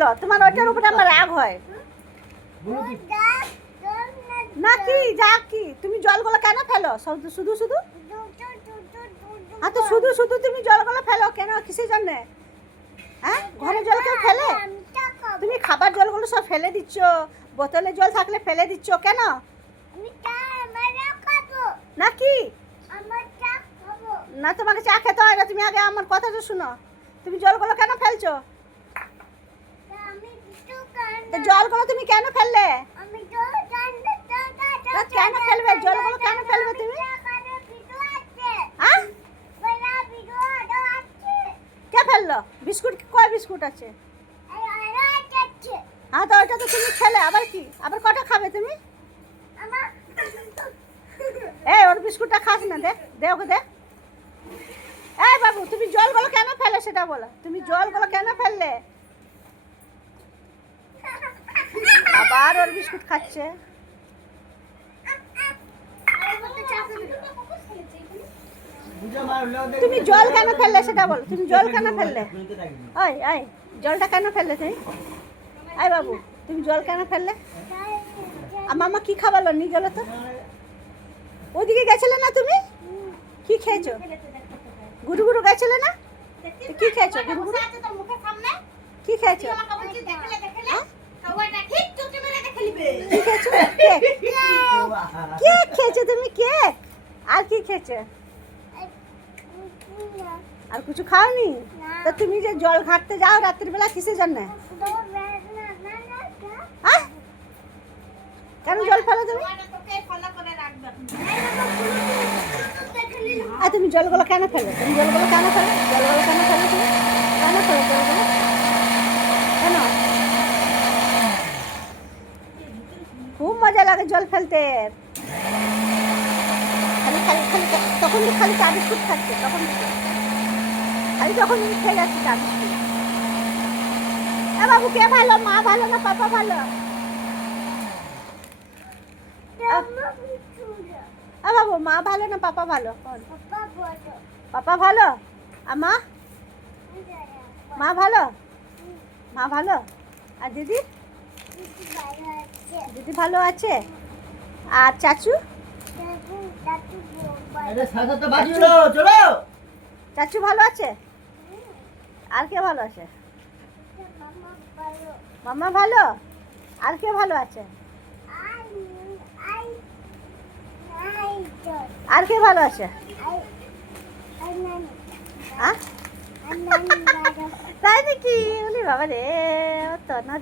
ফেলো? তোমার ওইটার উপরে আমার রাগ হয় নাকি? যা কি তুমি জলগুলো কেন ফেলো শুধু শুধু শুধু? হ্যাঁ তো শুধু শুধু তুমি জলগুলো ফেলো কেন? কিসের জন্যে? হ্যাঁ, ঘরের জল কেউ ফেলে? তুমি খাবার জলগুলো সব ফেলে দিচ্ছ, বোতলে জল থাকলে ফেলে দিচ্ছ কেন? নাকি না, তোমাকে চা খেতে হয় না, তুমি আগে আমার কথাটা শুনো। তুমি জলগুলো কেন ফেলছো? জলগুলো তুমি কেন ফেললে? কেন ফেলবে জলগুলো? কেন ফেলবে তুমি? হ্যাঁ, কে ফেললো? বিস্কুট কয় বিস্কুট আছে? হ্যাঁ তো ওইটা তো তুমি খেলে, আবার কি? আবার কটা খাবে তুমি? এই ওর বিস্কুটটা খাস না, দে দে ওকে দে। এই বাবু, তুমি জলগুলো কেন ফেলে সেটা বলো। তুমি জলগুলো কেন ফেললে? আবার ওর বিস্কুট খাচ্ছে। তুমি জল কেন ফেললে সেটা বলো। তুমি জল কেন ফেললে? ওই ওই জলটা কেন ফেললে তুমি? এই বাবু, তুমি জল কেন ফেললে? মামা কি খাবালো নি গেলো তো? ওদিকে গেছিলে না তুমি? কি খেয়েছো? গুরু গুরু গেছিলে না? কি খেয়েছো? গুরু গুরু কি খেয়েছো? কি খেয়েছো? কেক। কেক খেয়েছো তুমি? কেক আর কি খেয়েছো? আর কিছু খাওনি? তো তুমি যে জল ঘাটতে যাও রাত্রিবেলা কিসের জন্য? কেন জল ফেলো তুমি? আর তুমি জলগুলো কেন ফেলো? তুমি জলগুলো কেন ফেলো? জলগুলো কেন ফেলো তুমি? কেন ফেলো জলগুলো? কেন? খুব মজা লাগে জল ফেলতে। খালি খালি খালি তখন তো খালি চা বিস্কুট খাচ্ছে, তখন খালি তখন খেয়ে যাচ্ছে চা বিস্কুট। এ বাবু, কে ভালো? মা ভালো না পাপা ভালো? বাবু, মা ভালো না পাপা ভালো? পাপা ভালো। আর মা? মা ভালো? মা ভালো। আর দিদি? দিদি ভালো আছে। আর চাচু? চাচু ভালো আছে। আর কে ভালো আছে? মামা ভালো। আর কে ভালো আছে? আর কে ভালো আছে? তাই নাকি? বলি বাবা রে, তো না।